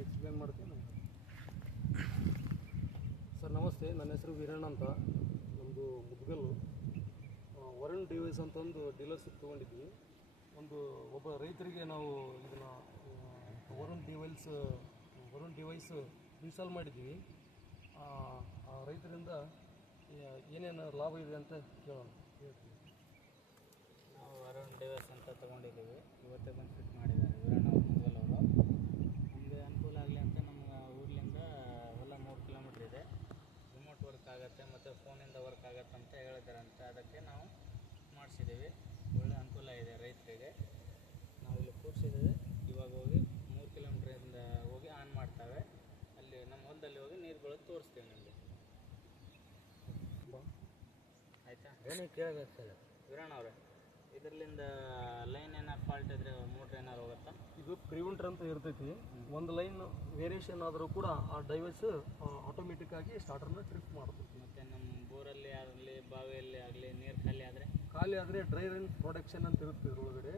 Explain ಮಾಡ್ತೀನಿ. Sir ನಮಸ್ತೆ. ನನ್ನ ಹೆಸರು ವೀರಣ್ಣ ಅಂತ. ನಮ್ಮದು ಮುದ್ಗಲ್ಲು. ವರುಣ್ ಡಿವೈಸ್ ಅಂತ ಒಂದು ಡೀಲರ್ಶಿಪ್ ತೊಗೊಂಡಿದ್ವಿ. ಒಂದು ಒಬ್ಬ ರೈತರಿಗೆ ನಾವು ಇದನ್ನು Varun device Varun device install ಮಾಡಿದ್ವಿ. ಆ, ರೈತರಿಂದ ಏನೇನು ಲಾಭ ಇದೆ ಅಂತ ಕೇಳೋಣ. ಹೇಳ್ತೀನಿ ನಾವು ವರುಣ್ ಡಿವೈಸ್ ಅಂತ ತೊಗೊಂಡಿದ್ದೀವಿ. ಇವತ್ತೇ ಬಂದು ಫಿಟ್ ಮಾಡಿದ್ದಾರೆ. ವೀರಣ್ಣ ಮುದ್ಗಲ್ ಅವರು ನಮಗೆ ಅನುಕೂಲ ಆಗಲಿ ಅಂತ ನಮ್ಮ ಊರ್ಲಿಂದ ಹೊಲ ಮೂರು ಕಿಲೋಮೀಟ್ರ್ ಇದೆ ರಿಮೋಟ್ ವರ್ಕ್ ಆಗುತ್ತೆ ಮತ್ತು ಫೋನಿಂದ ವರ್ಕ್ ಆಗುತ್ತೆ ಅಂತ ಹೇಳಿದಾರಂತೆ ಅದಕ್ಕೆ ನಾವು ಮಾಡಿಸಿದ್ದೀವಿ ಒಳ್ಳೆ ಅನುಕೂಲ ಇದೆ ರೈತರಿಗೆ. ನಾವು ಇಲ್ಲಿ ಕೂರಿಸಿದ್ದೀವಿ ಇವಾಗ ಹೋಗಿ ಮೂರು ಕಿಲೋಮೀಟ್ರಿಂದ ಹೋಗಿ ಆನ್ ಮಾಡ್ತವೆ. ಅಲ್ಲಿ ನಮ್ಮ ಹೊಲದಲ್ಲಿ ಹೋಗಿ ನೀರು ಬೆಳೆದು ತೋರಿಸ್ತೀವಿ ನಿಮಗೆ. ಆಯಿತಾ? ಏನು ಕೇಳಬೇಕು ಸರ್ ವೀರಣ್ಣ ಅವರೇ ಇದರಿಂದ ಲೈನ್ ಏನಾರು ಫಾಲ್ಟ್ ಇದ್ರೆ ಮೋಟ್ರ್ ಏನಾರು ಹೋಗುತ್ತಾ? ಇದು ಪ್ರಿವೆಂಟರ್ ಅಂತ ಇರ್ತೈತಿ. ಒಂದು ಲೈನ್ ವೇರಿಯೇಷನ್ ಆದರೂ ಕೂಡ ಆ ಡೈವೈಸ್ ಆಟೋಮೆಟಿಕ್ ಆಗಿ ಸ್ಟಾರ್ಟರ್ನ ಟ್ರಿಪ್ ಮಾಡುತ್ತೆ ಮತ್ತು ನಮ್ಮ ಬೋರಲ್ಲಿ ಆಗಲಿ ಬಾವಿಯಲ್ಲಿ ಆಗಲಿ ನೀರು ಖಾಲಿ ಆದರೆ? ಖಾಲಿ ಆದರೆ ಡ್ರೈ ರನ್ ಪ್ರೊಡಕ್ಷನ್ ಅಂತ ಇರುತ್ತೆ ಇದ್ರೊಳಗಡೆ.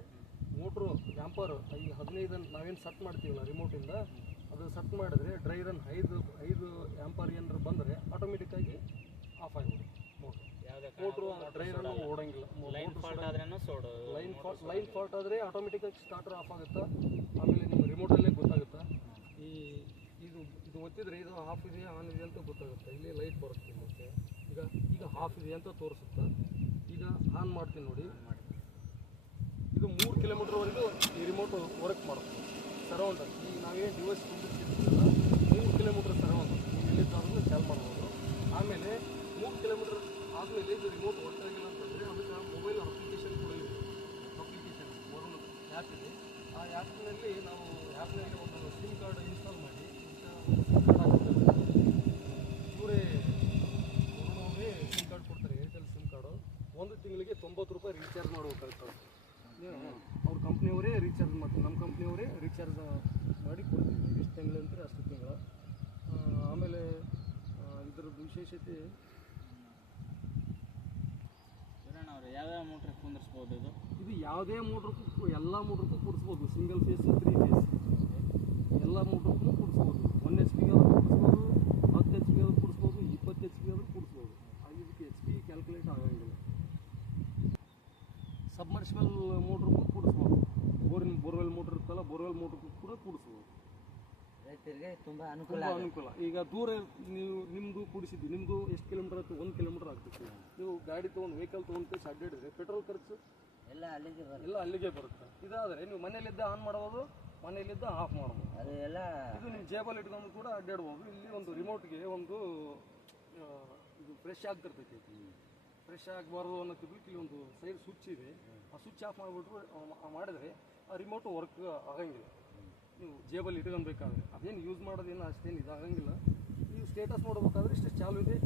ಮೋಟ್ರು ಡ್ಯಾಂಪರು ಈ ಹದಿನೈದು ನಾವೇನು ಸೆಟ್ ಮಾಡ್ತೀವಲ್ಲ ರಿಮೋಟಿಂದ ಅದು ಸೆಟ್ ಮಾಡಿದ್ರೆ ಡ್ರೈ ರನ್ ಐದು ಐದು ಆ್ಯಂಪರ್ ಏನಾರು ಬಂದರೆ ಆಟೋಮೆಟಿಕ್ಕಾಗಿ ಆಫ್ ಆಗಿಬಿಡುತ್ತೆ ಮೋಟ್ರು ಯಾವುದೇ ಮೋಟ್ರು ಡ್ರೈ ರನ್ ಓಡಂಗಿಲ್ಲ. ಲೈನ್ ಫಾಲ್ಟ್ ಆದ್ರೂ ಸೋಡು ಲೈನ್ ಫಾಲ್ಟ್ ಲೈನ್ ಫಾಲ್ಟ್ ಆದರೆ ಆಟೋಮೆಟಿಕ್ಕಾಗಿ ಸ್ಟಾರ್ಟರ್ ಆಫ್ ಆಗುತ್ತಾ? ಆಮೇಲೆ ನಿಮ್ಮ ರಿಮೋಟಲ್ಲೇ ಗೊತ್ತಾಗುತ್ತೆ? ಈ ಇದು ಇದು ಒತ್ತಿದ್ರೆ ಇದು ಆಫ್ ಇದೆ ಆನ್ ಇದೆ ಅಂತ ಗೊತ್ತಾಗುತ್ತೆ. ಇಲ್ಲಿ ಲೈಟ್ ಬರುತ್ತೆ ಮತ್ತೆ ಈಗ ಈಗ ಹಾಫ್ ಇದೆ ಅಂತ ತೋರಿಸುತ್ತೆ? ಈಗ ಆನ್ ಮಾಡ್ತೀನಿ ನೋಡಿ. ಇದು ಮೂರು ಕಿಲೋಮೀಟ್ರ್ವರೆಗೂ ಈ ರಿಮೋಟ್ ವರ್ಕ್ ಮಾಡುತ್ತೆ. ಸರೌಂಡ್ ಈಗ ನಾವೇನು ಡಿವೈಸ್ ತುಂಬಿಸಿರ್ತೀವಲ್ಲ, ಮೂರು ಕಿಲೋಮೀಟ್ರ್ ಸರೌಂಡ್ ನೀವು ಎಲ್ಲಿದ್ದಾದ್ರೂ ಚಾಲ್ ಮಾಡ್ಬೋದು. ಆಮೇಲೆ ಮೂರು ಕಿಲೋಮೀಟ್ರ್ ಆದಮೇಲೆ ಇದು ರಿಮೋಟ್ ವರ್ಕ್ ಆಗಿಲ್ಲ ಅಂತಂದರೆ ಅದಕ್ಕೆ ಮೊಬೈಲ್ ಅಪ್ಲಿಕೇಶನ್ ಕೂಡ ಇದೆ. ಅಪ್ಲಿಕೇಶನ್ ಮೊದಲು ಆ್ಯಪ್ ಇದೆ. ಆ ಆ್ಯಪ್ನಲ್ಲಿ ನಾವು ಆ್ಯಪ್ನಲ್ಲಿ ಒಂದು ಸಿಮ್ ಕಾರ್ಡ್ ಇನ್ಸ್ಟಾಲ್ ಮಾಡಿ ಸಿಮ್ ಕಾರ್ಡ್ ಇವರೇ ವರುಣವರೇ ಸಿಮ್ ಕಾರ್ಡ್ ಕೊಡ್ತಾರೆ ಏರ್ಟೆಲ್ ಸಿಮ್ ಕಾರ್ಡು ಒಂದು ತಿಂಗಳಿಗೆ ತೊಂಬತ್ತು ರೂಪಾಯಿ ರೀಚಾರ್ಜ್ ಮಾಡ್ಬೇಕಾಗ್ತದೆ ಅವ್ರ ಕಂಪ್ನಿಯವರೇ ರೀಚಾರ್ಜ್ ಮಾಡ್ತಾರೆ ನಮ್ಮ ಕಂಪ್ನಿಯವರೇ ರೀಚಾರ್ಜ್ ಮಾಡಿ ಕೊಡ್ತೀವಿ. ಎಷ್ಟು ತಿಂಗಳಂದ್ರೆ ಅಷ್ಟು ತಿಂಗಳ. ಆಮೇಲೆ ಇದ್ರದ್ದು ವಿಶೇಷತೆ? ಯಾವ್ಯಾವ ಮೋಟ್ರ್ ಕುಂದಿರ್ಸ್ಬೋದು ಇದು? ಇದು ಯಾವುದೇ ಮೋಟ್ರಕ್ಕೂ ಎಲ್ಲ ಮೋಟ್ರಕ್ಕೂ ಕುಡಿಸ್ಬೋದು. ಸಿಂಗಲ್ ಫೇಸ್ ತ್ರೀ ಫೇಸ್ ಎಲ್ಲ ಮೋಟ್ರಕ್ಕೂ ಕುಡಿಸ್ಬೋದು. ಒನ್ ಎಚ್ ಪಿಗೆ ಆದ್ರೂ ಕೂಡಿಸ್ಬೋದು ಹತ್ತು ಎಚ್ ಪಿ ಆದ್ರೂ ಕೂಡಿಸ್ಬೋದು ಇಪ್ಪತ್ತು ಎಚ್ ಪಿ ಆದ್ರೂ ಕೂಡಿಸ್ಬೋದು ಆಗ ಇದಕ್ಕೆ ಎಚ್ ಪಿ ಕ್ಯಾಲ್ಕುಲೇಟ್ ಆಗಂಗಿಲ್ಲ ಸಬ್ಮರ್ಸಿಬಲ್ ಕೂಡ ಕೂಡಿಸ್ಬೋದು. ಬೋರಿನ ಬೋರ್ವೆಲ್ ಮೋಟ್ರ್ ಇರ್ತಲ್ಲ ಬೋರ್ವೆಲ್ ಮೋಟ್ರ್ಗೂ ಕೂಡ ಕೂಡಿಸ್ಬೋದು. ರೈತರಿಗೆ ತುಂಬ ಅನುಕೂಲ ಅನುಕೂಲ. ಈಗ ದೂರ ನೀವು ನಿಮ್ಮದು ಕೂಡಿಸಿದ್ದು ನಿಮ್ಮದು ಎಷ್ಟು ಕಿಲೋಮೀಟರ್ ಆಗ್ತದೆ ಒಂದು ಕಿಲೋಮೀಟರ್ ಆಗ್ತದೆ ನೀವು ಗಾಡಿ ತೊಗೊಂಡು ವೆಹಿಕಲ್ ತೊಗೊಂಡು ಅಡ್ಡಾಡಿದ್ರೆ ಪೆಟ್ರೋಲ್ ಖರ್ಚು ಎಲ್ಲ ಅಲ್ಲಿಗೆ ಬರುತ್ತೆ. ಎಲ್ಲ ಅಲ್ಲಿಗೆ ಬರುತ್ತೆ. ಇದಾದರೆ ನೀವು ಮನೆಯಲ್ಲಿದ್ದ ಆನ್ ಮಾಡ್ಬೋದು ಮನೆಯಲ್ಲಿದ್ದ ಆಫ್ ಮಾಡ್ಬೋದು. ಅದು ಎಲ್ಲ ಇದು ನೀವು ಜೇಬಲ್ಲಿ ಇಟ್ಕೊಂಡು ಕೂಡ ಅಡ್ಡಾಡ್ಬೋದು. ಇಲ್ಲಿ ಒಂದು ರಿಮೋಟ್ಗೆ ಒಂದು ಇದು ಫ್ರೆಶ್ ಆಗ್ತಿರ್ತೈತಿ. ಫ್ರೆಶ್ ಆಗಬಾರ್ದು ಅನ್ನೋ ಇಲ್ಲಿ ಒಂದು ಸೈಡ್ ಸ್ವಿಚ್ ಇದೆ. ಆ ಸ್ವಿಚ್ ಆಫ್ ಮಾಡಿಬಿಟ್ರು ಮಾಡಿದ್ರೆ ಆ ರಿಮೋಟ್ ವರ್ಕ್ ಆಗಂಗಿಲ್ಲ. ನೀವು ಜೇಬಲ್ಲಿ ಇಟ್ಕೊಬೇಕಾದ್ರೆ ಅದೇನು ಯೂಸ್ ಮಾಡೋದೇನು ಅಷ್ಟೇನು ಇದಾಗಂಗಿಲ್ಲ. ನೀವು ಸ್ಟೇಟಸ್ ನೋಡ್ಬೇಕಾದ್ರೆ ಇಷ್ಟು ಚಾಲು ಇದೆ